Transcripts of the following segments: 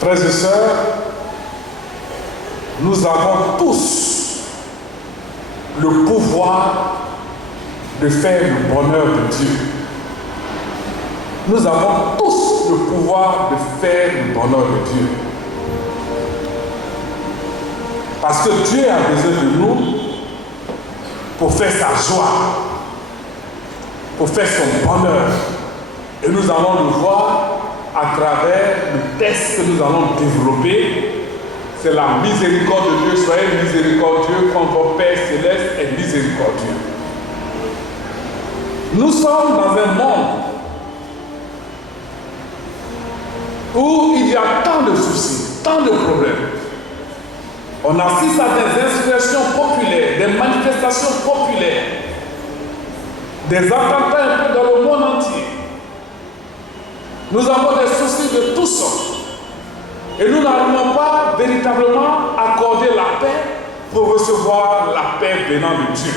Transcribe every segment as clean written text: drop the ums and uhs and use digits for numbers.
Frères et sœurs, nous avons tous le pouvoir de faire le bonheur de Dieu. Nous avons tous le pouvoir de faire le bonheur de Dieu. Parce que Dieu a besoin de nous pour faire sa joie, pour faire son bonheur. Et nous allons le voir à travers le texte que nous allons développer. C'est la miséricorde de Dieu. Soyez miséricordieux comme votre Père céleste est miséricordieux. Nous sommes dans un monde où il y a tant de soucis, tant de problèmes. On assiste à des insurrections populaires, des manifestations populaires, des attentats un peu dans le monde entier. Nous avons des soucis de toutes sortes. Et nous n'arrivons pas véritablement à accorder la paix pour recevoir la paix venant de Dieu.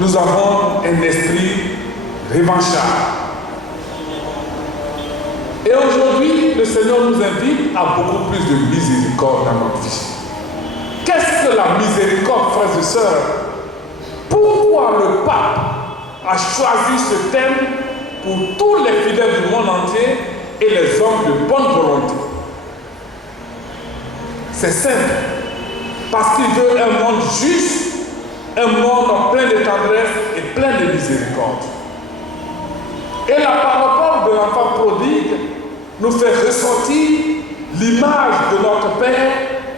Nous avons un esprit revanchard. Et aujourd'hui, le Seigneur nous invite à beaucoup plus de miséricorde dans notre vie. Qu'est-ce que la miséricorde, frères et sœurs? Pourquoi le pape a choisi ce thème pour tous les fidèles du monde entier et les hommes de bonne volonté? C'est simple. Parce qu'il veut un monde juste, un monde plein de tendresse et plein de miséricorde. Et la parabole de l'enfant prodigue nous fait ressortir l'image de notre Père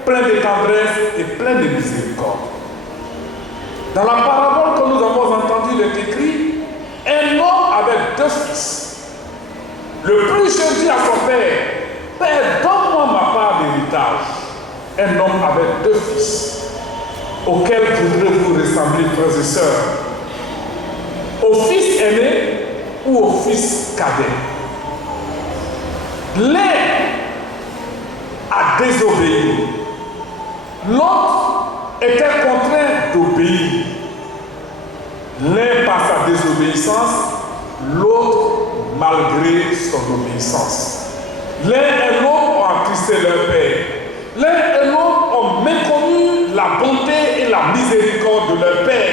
plein de tendresse et plein de miséricorde. Dans la parabole que nous avons entendue, il est écrit: un homme avec deux fils. Le plus jeune dit à son père: Père, donne-moi ma part d'héritage. Un homme avec deux fils. Auquel voudrez-vous ressembler, frères et sœurs? Au fils aîné ou au fils cadet? L'un a désobéi. L'autre était contraint d'obéir. L'un par sa désobéissance, l'autre malgré son obéissance. L'un et l'autre ont attristé leur père. L'un et l'autre ont méconnu la bonté et la miséricorde de leur père.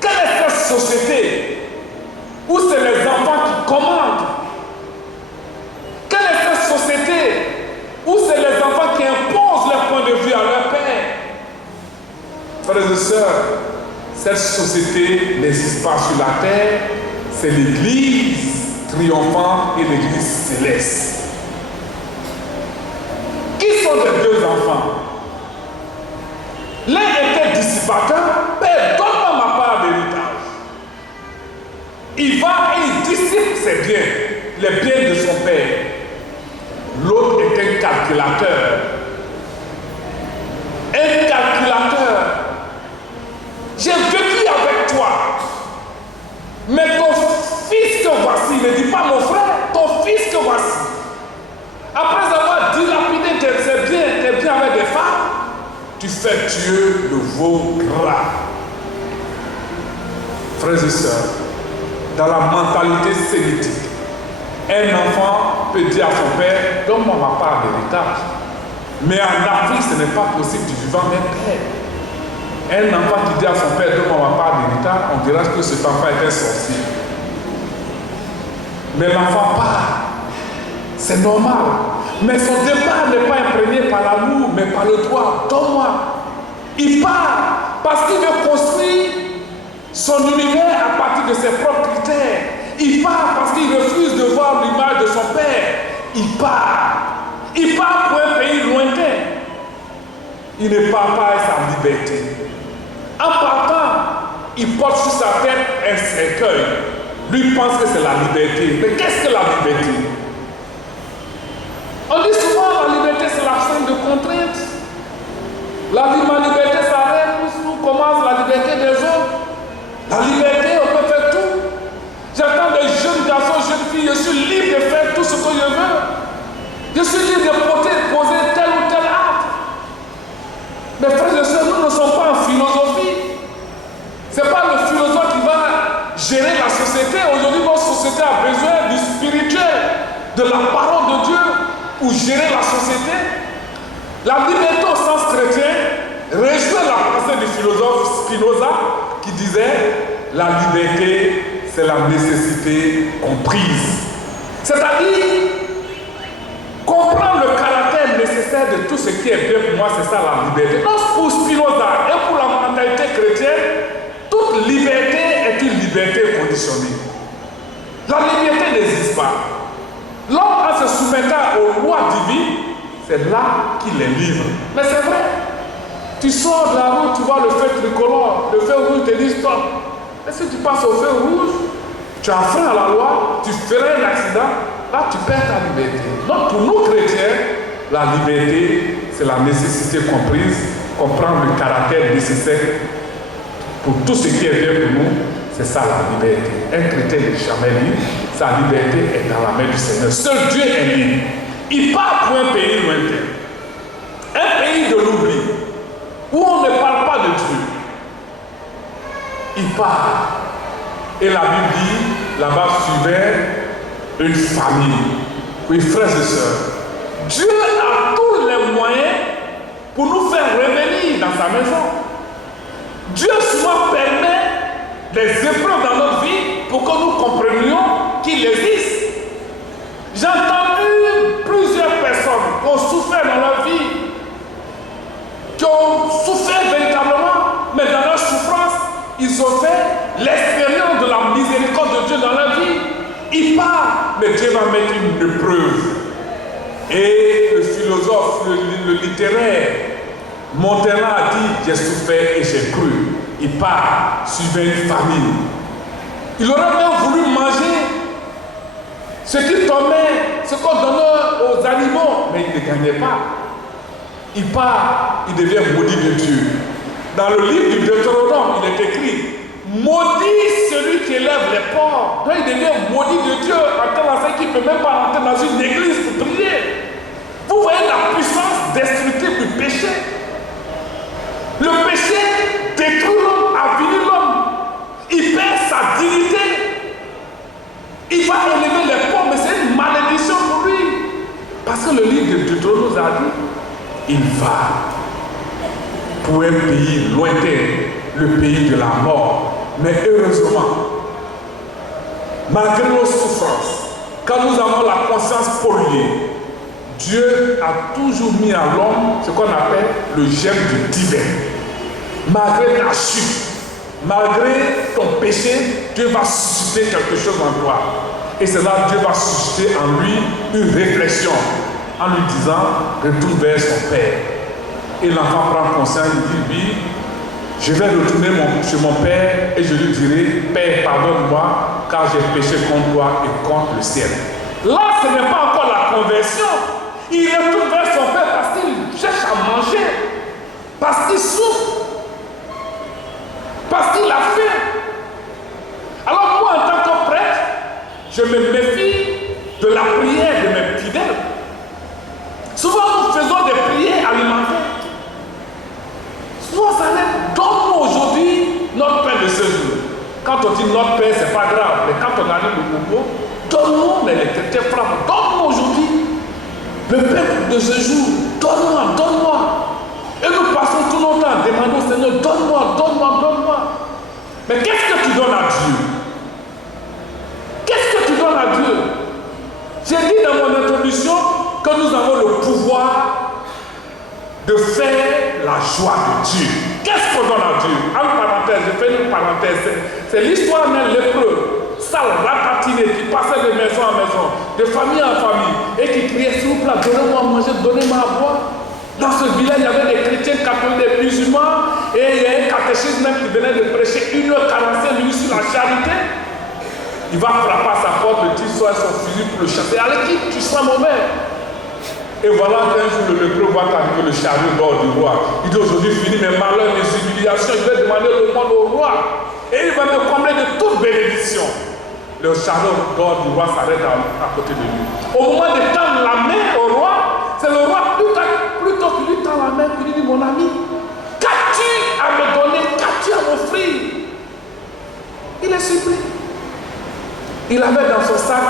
Quelle est cette société où c'est les enfants qui commandent? Quelle est cette société où c'est les enfants qui imposent leur point de vue à leur père? Frères et sœurs, cette société n'existe pas sur la terre. C'est l'Église triomphante et l'Église céleste. Qui sont les deux enfants? L'un était dissipateur. Père, donne-moi ma part d'héritage. Il va et il dissipe ses biens, les biens de son père. L'autre était calculateur. Un calculateur. J'ai vécu avec toi. Mais ton fils que voici, ne dis pas mon frère, ton fils que voici. Après avoir dilapidé tes biens avec des femmes, tu fais Dieu le veau gras. Frères et sœurs, dans la mentalité sémitique, un enfant peut dire à son père: donne-moi ma part d'héritage. Mais en Afrique, ce n'est pas possible du vivant d'un père. Un enfant qui dit à son père: donne-moi ma part d'héritage, on dira que cet enfant est un sorcier. Mais l'enfant part. C'est normal. Mais son départ n'est pas imprégné par l'amour, mais par le droit. Donne-moi. Il part parce qu'il veut construire son univers à partir de ses propres critères. Il part parce qu'il refuse de voir l'image de son père. Il part. Il part pour un pays lointain. Il ne part pas avec sa liberté. En partant, il porte sur sa tête un cercueil. Lui pense que c'est la liberté. Mais qu'est-ce que la liberté? On dit souvent la liberté c'est l'absence de contraintes. La liberté s'arrête où commence la liberté des autres. La liberté, on peut faire tout. J'attends des jeunes garçons, jeunes filles, je suis libre de faire tout ce que je veux. Je suis libre de poser tel ou tel acte. Mais frères et sœurs, nous ne sommes pas en philosophie. Ce n'est pas le philosophe qui va gérer la société. Aujourd'hui, notre société a besoin du spirituel, de la parole de Dieu pour gérer la société. La liberté au sens chrétien rejoint la pensée du philosophe Spinoza qui disait la liberté, c'est la nécessité comprise. C'est-à-dire comprendre le caractère nécessaire de tout ce qui est bien pour moi, c'est ça la liberté. Donc pour Spinoza et pour la mentalité chrétienne, toute liberté est une liberté conditionnée. La liberté n'existe pas. L'homme, en se soumettant aux lois divines, c'est là qu'il est libre. Mais c'est vrai. Tu sors de la route, tu vois le feu tricolore, le feu rouge te dit stop. Et si tu passes au feu rouge, tu enfreins la loi, tu ferais un accident, là tu perds ta liberté. Donc pour nous chrétiens, la liberté, c'est la nécessité comprise, comprendre le caractère nécessaire pour tout ce qui est bien pour nous, c'est ça la liberté. Un chrétien n'est jamais libre, sa liberté est dans la main du Seigneur. Seul Dieu est libre. Il part pour un pays lointain, un pays de l'oubli, où on ne parle pas de Dieu. Il part. Et la Bible dit, là-bas suivait une famille. Oui, frères et sœurs, Dieu a tous les moyens pour nous faire revenir dans sa maison. Dieu souvent permet des épreuves dans notre vie pour que nous comprenions qu'il existe. J'ai entendu plusieurs personnes qui ont souffert dans leur vie, qui ont souffert véritablement, mais dans leur souffrance, ils ont fait l'expérience de la miséricorde de Dieu dans leur vie. Ils partent, mais Dieu va mettre une épreuve. Et le philosophe, le littéraire, Montaigne a dit, j'ai souffert et j'ai cru. Il part, suivait une famille. Il aurait même voulu manger ce qu'il tombait, ce qu'on donnait aux animaux, mais il ne gagnait pas. Il part, il devient maudit de Dieu. Dans le livre du Deutéronome, il est écrit, maudit celui qui élève les porcs. Donc il devient maudit de Dieu en tel enseigne qu'il ne peut même pas rentrer dans une église pour prier. Vous voyez la puissance destructive du péché. Le péché détruit l'homme, avilit l'homme. Il perd sa dignité. Il va élever les pauvres, mais c'est une malédiction pour lui. Parce que le livre de Deutéronome a dit, il va pour un pays lointain, le pays de la mort. Mais heureusement, malgré nos souffrances, quand nous avons la conscience polluée, Dieu a toujours mis à l'homme ce qu'on appelle le germe du divin. Malgré ta chute, malgré ton péché, Dieu va susciter quelque chose en toi. Et c'est là que Dieu va susciter en lui une réflexion en lui disant, retourne vers son Père. Et l'enfant prend conscience, il dit, oui, je vais retourner chez mon Père et je lui dirai, Père, pardonne-moi, car j'ai péché contre toi et contre le ciel. Là, ce n'est pas encore la conversion. Il retourne vers son Père parce qu'il cherche à manger, parce qu'il souffre, parce qu'il a faim. Alors moi, en tant que prêtre, je me méfie de la prière de mes fidèles. Souvent, nous faisons des prières alimentaires. Souvent, ça dit, donne-nous aujourd'hui notre pain de ce jour. Quand on dit notre pain, ce n'est pas grave. Mais quand on arrive au propos, donne-nous, mais les chrétiens frappent. Donne-nous aujourd'hui le pain de ce jour. Donne-moi, donne-moi. Et nous passons tout notre temps à demander au Seigneur, donne-moi, donne-moi, donne-moi. Mais qu'est-ce que tu donnes à Dieu? Qu'est-ce que tu donnes à Dieu? J'ai dit dans mon introduction que nous avons le pouvoir de faire la joie de Dieu. Qu'est-ce qu'on donne à Dieu? En parenthèse, je fais une parenthèse. C'est l'histoire d'un lépreux, sale, ratatiné, qui passait de maison en maison, de famille en famille, et qui criait, s'il vous plaît, donnez-moi à manger, donnez-moi à boire. Dans ce village, il y avait des chrétiens catholiques, des musulmans, et il y a un catéchisme même qui venait de prêcher 1h45 minutes sur la charité. Il va frapper à sa porte, le petit soir, son fusil pour le chasser. Allez, qui tu seras mauvais. Et voilà qu'un jour, le lépreux voit qu'arriver le chariot d'or du roi. Il dit aujourd'hui, fini mes malheurs, mes humiliations, je vais demander le monde au roi. Et il va me combler de toute bénédiction. Le chariot d'or du roi s'arrête à côté de lui. Au moment de tendre la main au roi, c'est le roi plutôt qu'il lui tend la main, il lui dit, mon ami, qu'as-tu à me donner, qu'as-tu à m'offrir? Il est surpris. Il avait dans son sac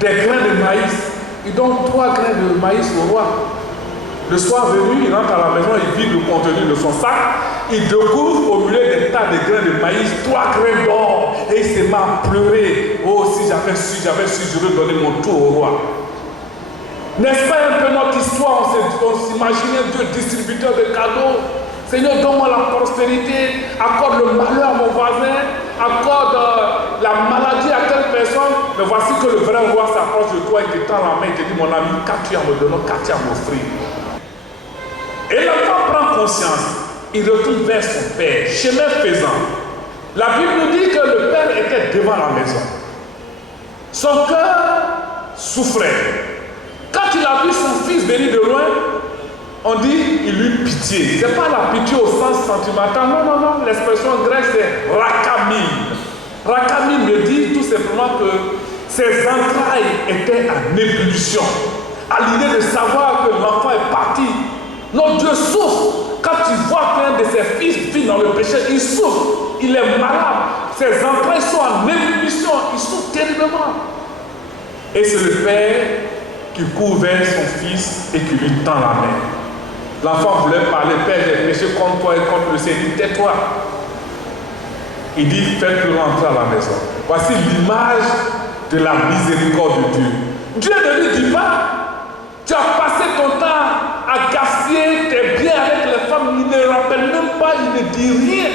des grains de maïs. Il donne 3 grains de maïs au roi. Le soir venu, il rentre à la maison, il vide le contenu de son sac, il découvre au milieu des tas de grains de maïs 3 grains d'or et il se met à pleurer. Oh, si j'avais su, je veux donner mon tour au roi. N'est-ce pas un peu notre histoire? On s'imaginait Dieu distributeur de cadeaux. Seigneur, donne-moi la prospérité, accorde le malheur à mon voisin, accorde la maladie à telle personne. Mais voici que le vrai roi s'approche de toi et te tend la main et te dit, mon ami, qu'as-tu à me donner, qu'as-tu à m'offrir? Et l'enfant prend conscience, il retourne vers son père, chemin faisant. La Bible nous dit que le père était devant la maison. Son cœur souffrait. Quand il a vu son fils venir de loin, on dit il eut pitié. Ce n'est pas la pitié au sens sentimental. Non. L'expression grecque c'est rakamim. Rakamim me dit tout simplement que ses entrailles étaient en ébullition. À l'idée de savoir que l'enfant est parti. Notre Dieu souffre. Quand il voit qu'un de ses fils vit dans le péché, il souffre. Il est malade. Ses entrailles sont en ébullition. Il souffre terriblement. Et c'est le père qui court vers son fils et qui lui tend la main. L'enfant voulait parler, Père, j'ai péché contre toi et contre le Seigneur, tais-toi. Il dit, faites-le rentrer à la maison. Voici l'image de la miséricorde de Dieu. Dieu ne lui dit pas, tu as passé ton temps à gaspiller tes biens avec les femmes, il ne rappelle même pas, il ne dit rien.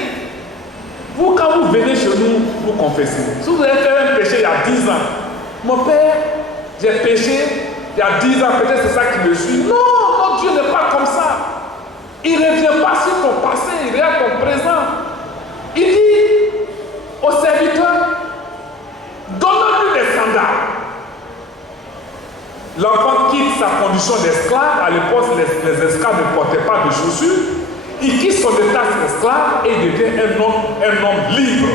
Vous, quand vous venez chez nous, vous confessez. Si vous avez fait un péché il y a 10 ans, mon père, j'ai péché il y a 10 ans, peut-être c'est ça qui me suit. Non, notre Dieu n'est pas comme ça. Il ne revient pas sur ton passé, il regarde ton présent. Il dit au serviteur, donne-lui des sandales. L'enfant quitte sa condition d'esclave. À l'époque, les esclaves ne portaient pas de chaussures. Il quitte son état d'esclave et il devient un homme libre.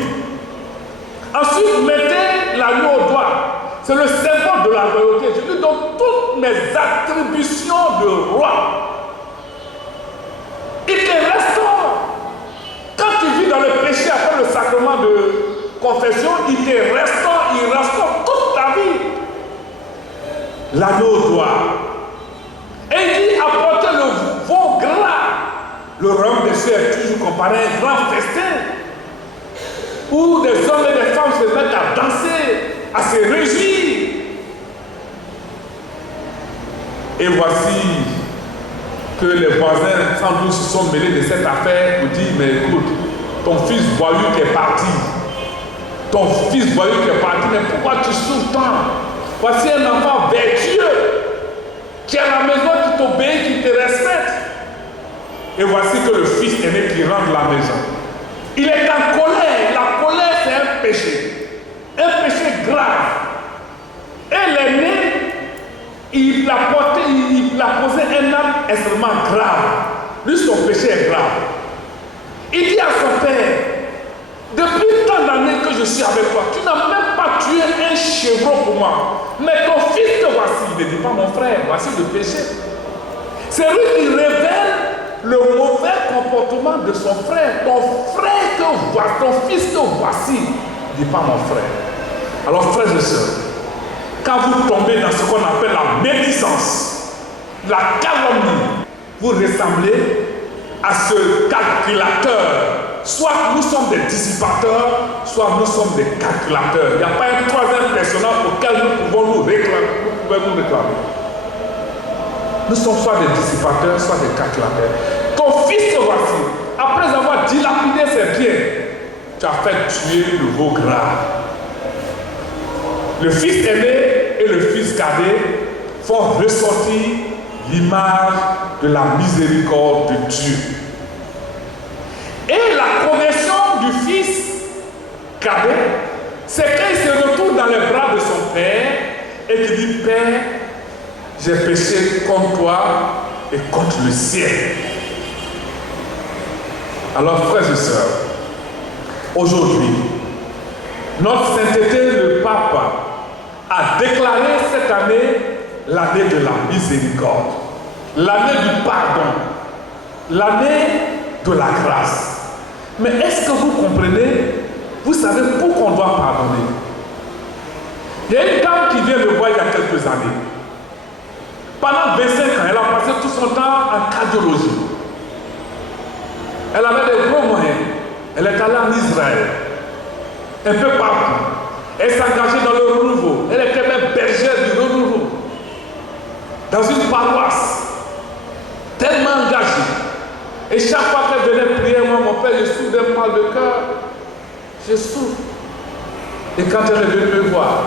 Ensuite, mettez l'agneau au doigt. C'est le symbole de la royauté. Je lui donne toutes mes attributions de roi. Il te restaure. Quand tu vis dans le péché après le sacrement de confession, il te restaure, il restaure toute ta vie. L'anneau au doigt. Et il dit apportez le veau gras. Le royaume des cieux est toujours comparé à un grand festin où des hommes et des femmes se mettent à danser, à se réjouir. Et voici que les voisins sans doute se sont mêlés de cette affaire pour dire, mais écoute, ton fils voyou qui est parti, mais pourquoi tu souffres tant? Voici un enfant vertueux qui est à la maison, qui t'obéit, qui te respecte. Et voici que le fils aîné qui rentre de la maison. Il est en colère. La colère, c'est un péché grave. Et l'aîné, il a posé un acte extrêmement grave. Lui, son péché est grave. Il dit à son père, depuis tant d'années que je suis avec toi, tu n'as même pas tué un chevreau pour moi. Mais ton fils te voici. Il ne dit pas mon frère, voici le péché. C'est lui qui révèle le mauvais comportement de son frère. Ton frère te voici, ton fils te voici. Il ne dit pas mon frère. Alors frères et sœurs, quand vous tombez dans ce qu'on appelle la médisance, la calomnie, vous ressemblez à ce calculateur. Soit nous sommes des dissipateurs, soit nous sommes des calculateurs. Il n'y a pas un troisième personnage auquel nous pouvons nous réclamer. Nous sommes soit des dissipateurs, soit des calculateurs. Ton fils te voici. Après avoir dilapidé ses biens, tu as fait tuer le veau gras. Le fils aîné et le fils cadet font ressortir l'image de la miséricorde de Dieu. Et la conversion du fils cadet, c'est qu'il se retrouve dans les bras de son père et qu'il dit, Père, j'ai péché contre toi et contre le ciel. Alors, frères et sœurs, aujourd'hui, notre sainteté, le pape, a déclaré cette année l'année de la miséricorde, l'année du pardon, l'année de la grâce. Mais est-ce que vous comprenez? Vous savez pourquoi on doit pardonner? Il y a une dame qui vient me voir il y a quelques années. Pendant 25 ans, elle a passé tout son temps en cardiologie. Elle avait des gros moyens. Elle est allée en Israël. Un peu partout. Elle s'engageait dans le renouveau. Elle était même bergère du renouveau. Dans une paroisse. Tellement engagée. Et chaque fois qu'elle venait prier, moi, mon père, je souffre d'un mal de cœur. Je souffre. Et quand elle est venue me voir,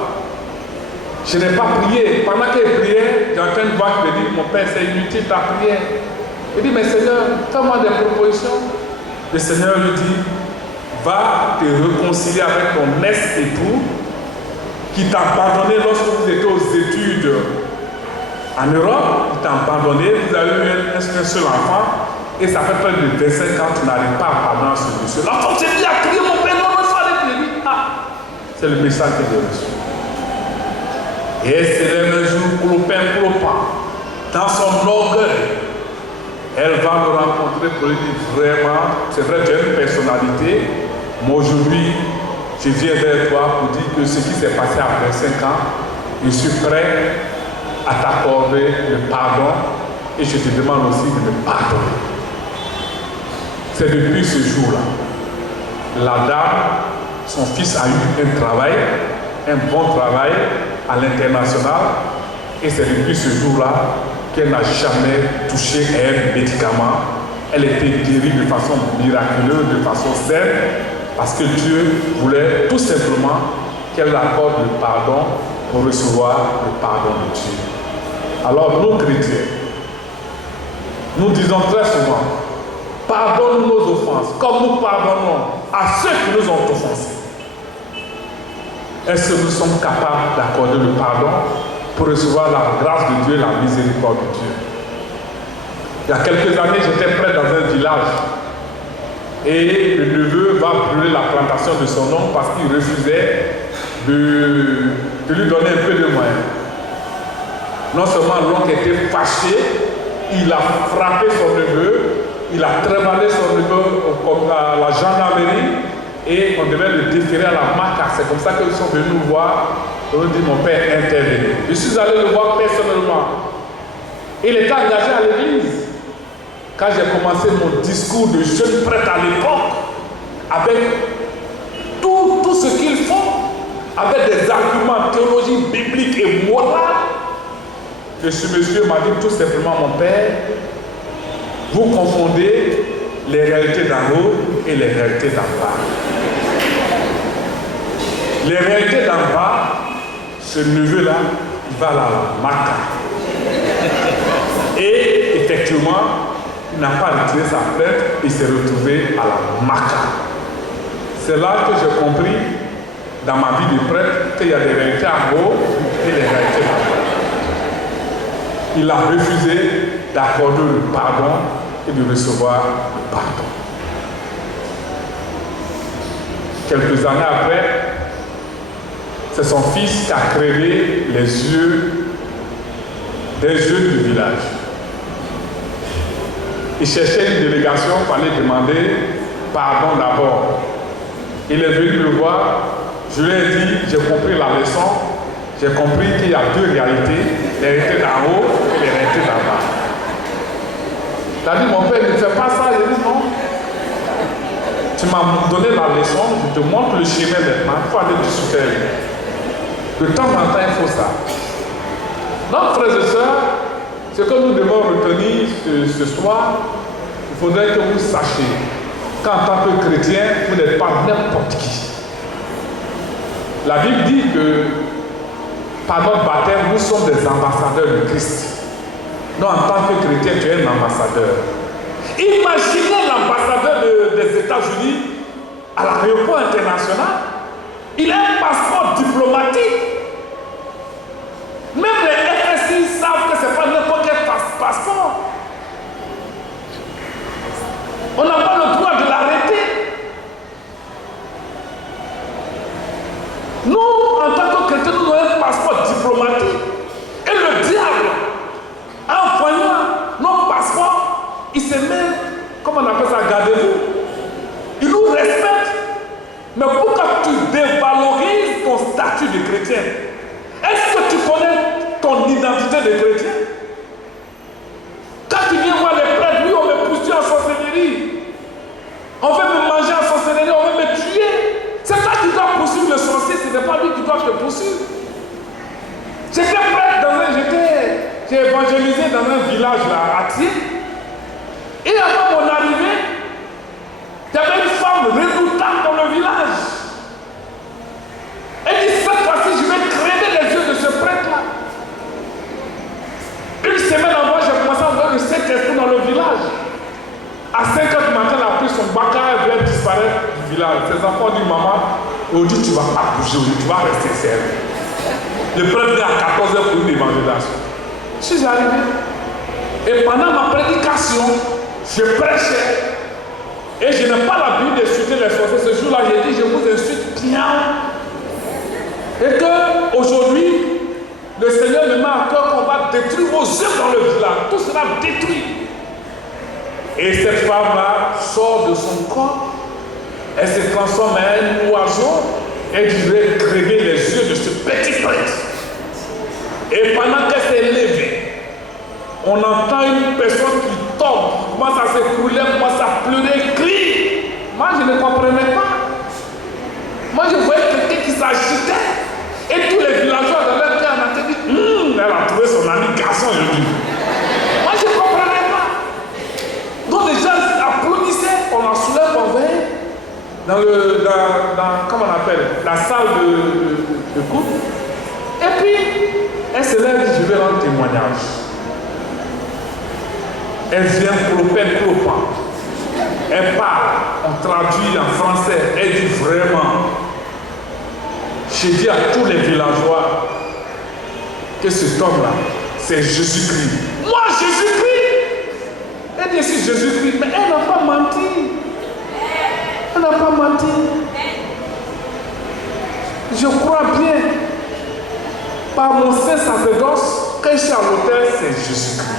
je n'ai pas prié. Pendant qu'elle priait, j'entends une voix qui me dit, mon père, c'est inutile ta prière. Je dis, mais Seigneur, fais-moi des propositions. Le Seigneur lui dit, va te réconcilier avec ton ex-époux qui t'a abandonné lorsque vous étiez aux études en Europe. Il t'a abandonné, vous avez eu un seul enfant et ça fait près de 25 ans que tu n'arrives pas à pardonner ce monsieur. L'enfant s'est dit à crier, mon père, non, il faut aller prier. Ah, c'est le message que j'ai reçu. Et elle se lève un jour pour le pain, pour le pain. Dans son orgueil, elle va me rencontrer pour lui dire vraiment, c'est vrai, tu as une personnalité, mais aujourd'hui, je viens vers toi pour dire que ce qui s'est passé après 5 ans, je suis prêt à t'accorder le pardon et je te demande aussi de me pardonner. C'est depuis ce jour-là, la dame, son fils a eu un travail, un bon travail à l'international, et c'est depuis ce jour-là qu'elle n'a jamais touché à un médicament. Elle était guérie de façon miraculeuse, de façon saine, parce que Dieu voulait tout simplement qu'elle accorde le pardon pour recevoir le pardon de Dieu. Alors nous chrétiens, nous disons très souvent, pardonne nos offenses, comme nous pardonnons à ceux qui nous ont offensés. Est-ce que nous sommes capables d'accorder le pardon pour recevoir la grâce de Dieu, la miséricorde de Dieu? Il y a quelques années, j'étais près dans un village et le neveu va brûler la plantation de son oncle parce qu'il refusait de lui donner un peu de moyens. Non seulement l'oncle était fâché, il a frappé son neveu, il a trébalé son neveu à la gendarmerie et on devait le déférer à la MACA. C'est comme ça qu'ils sont venus nous voir. On nous dit, mon père intervenait. Je suis allé le voir personnellement. Il était engagé à l'église. Quand j'ai commencé mon discours de jeune prêtre à l'époque, avec tout ce qu'il faut, avec des arguments théologiques, bibliques et moraux, ce monsieur m'a dit tout simplement, mon père, vous confondez les réalités d'en haut et les réalités d'en bas. Les réalités d'en bas, ce neveu-là, il va à la MACA. Et effectivement, il n'a pas retiré sa plainte, il s'est retrouvé à la MACA. C'est là que j'ai compris, dans ma vie de prêtre, qu'il y a des réalités en haut et les réalités d'en bas. Il a refusé d'accorder le pardon et de recevoir le pardon. Quelques années après, c'est son fils qui a crevé les yeux des jeunes du village. Il cherchait une délégation, il fallait demander pardon d'abord. Il est venu me voir, je lui ai dit, j'ai compris la leçon, j'ai compris qu'il y a deux réalités, les réalités d'en haut et les réalités d'en bas. Il a dit, mon père, ne fais pas ça. J'ai dit, non. Tu m'as donné la leçon, je te montre le chemin maintenant, il faut aller discuter avec lui. De temps en temps, il faut ça. Donc, frères et sœurs, ce que nous devons retenir ce soir, il faudrait que vous sachiez qu'en tant que chrétien, vous n'êtes pas n'importe qui. La Bible dit que par notre baptême, nous sommes des ambassadeurs de Christ. Non, en tant que chrétien, tu es un ambassadeur. Imaginez l'ambassadeur des États-Unis à l'aéroport international. Il a un passeport diplomatique. Même les FSI savent que ce n'est pas n'importe quel passeport. On n'a pas le droit de l'arrêter. Nous, en tant que chrétiens, nous avons un passeport diplomatique. Et le diable, en voyant nos passeports, il se met, comment on appelle ça, gardez-vous. Il nous respecte. Mais pourquoi tu dévalorises ton statut de chrétien? dans un village là, à Thiers. Et avant mon arrivée, il y avait une femme redoutable dans le village. Elle dit, cette fois-ci, je vais crever les yeux de ce prêtre-là. Une semaine avant, j'ai commencé à voir le Saint-Esprit dans le village. À 5 h du matin, elle a pris son bacard, elle vient disparaître du village. Ses enfants disent, maman, aujourd'hui, tu ne vas pas bouger, aujourd'hui, tu vas rester seul. Le prêtre vient à 14 h pour une évangélisation. Je suis arrivé. Et pendant ma prédication, je prêchais. Et je n'ai pas l'habitude d'insulter les sorciers. Ce jour-là, j'ai dit, je vous insulte bien. Et qu'aujourd'hui, le Seigneur me met à cœur qu'on va détruire vos œuvres dans le village. Tout sera détruit. Et cette femme-là sort de son corps. Elle se transforme en un oiseau. Et je vais crever les yeux de ce petit prêtre. Et pendant qu'elle s'est levée, on entend une personne qui tombe, commence à s'écrouler, commence à pleurer, crie. Moi, je ne comprenais pas. Moi, je voyais quelqu'un qui s'agitait. Et tous les villageois dans leur cœur m'ont dit, elle a trouvé son ami garçon aujourd'hui. Moi, je ne comprenais pas. Donc, les gens applaudissaient, on en soulève, on veille dans comment on appelle, la salle de coupe. Et puis, elle se lève et dit, je vais rendre témoignage. Elle vient clopin. Elle parle, on traduit en français, elle dit vraiment, j'ai dit à tous les villageois que cet homme-là, c'est Jésus-Christ. Moi, Jésus-Christ! Elle dit c'est Jésus-Christ, mais elle n'a pas menti. Elle n'a pas menti. Je crois bien, par mon saint sacerdoce, quand je suis à l'autel, c'est Jésus-Christ.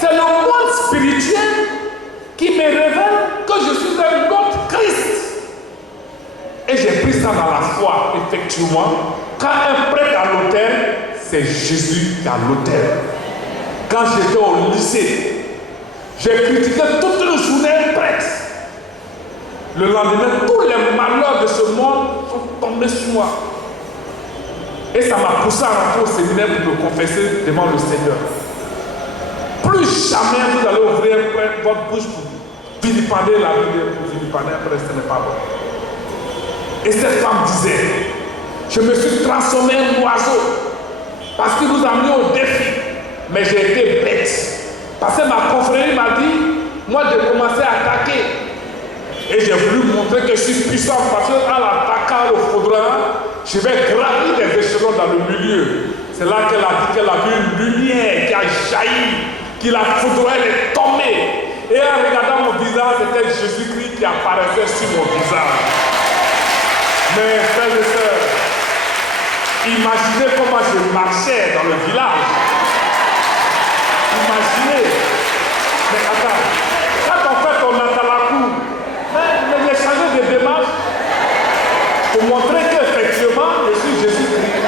C'est le monde spirituel qui me révèle que je suis un autre Christ. Et j'ai pris ça dans la foi, effectivement. Quand un prêtre à l'autel, c'est Jésus qui est à l'autel. Quand j'étais au lycée, j'ai critiqué toute une journée un prêtre. Le lendemain, tous les malheurs de ce monde sont tombés sur moi. Et ça m'a poussé à rentrer au séminaire pour me confesser devant le Seigneur. Plus jamais vous allez ouvrir votre bouche pour vilipender la Bible, pour vilipender un prêtre, ce n'est pas bon. Et cette femme disait, je me suis transformé en oiseau parce qu'il nous a mis au défi. Mais j'ai été bête. Parce que ma confrérie m'a dit, moi de commencer à attaquer. Et j'ai voulu montrer que je suis puissant parce qu'en attaquant le faudra, je vais gravir des échelons dans le milieu. C'est là qu'elle a dit qu'elle a vu une lumière qui a jailli, qui la foudroie, elle est tombée. Et en regardant mon visage, c'était Jésus-Christ qui apparaissait sur mon visage. Mais frères et sœurs, imaginez comment je marchais dans le village. Imaginez. Mais attends, quand on fait ton atalakou, mais changer de démarche pour montrer qu'effectivement, je suis Jésus-Christ.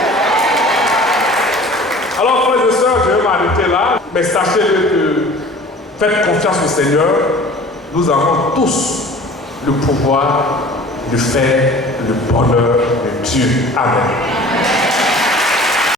Alors, frères et sœurs, je vais m'arrêter là, mais sachez-le que faites confiance au Seigneur, nous avons tous le pouvoir de faire le bonheur de Dieu. Amen.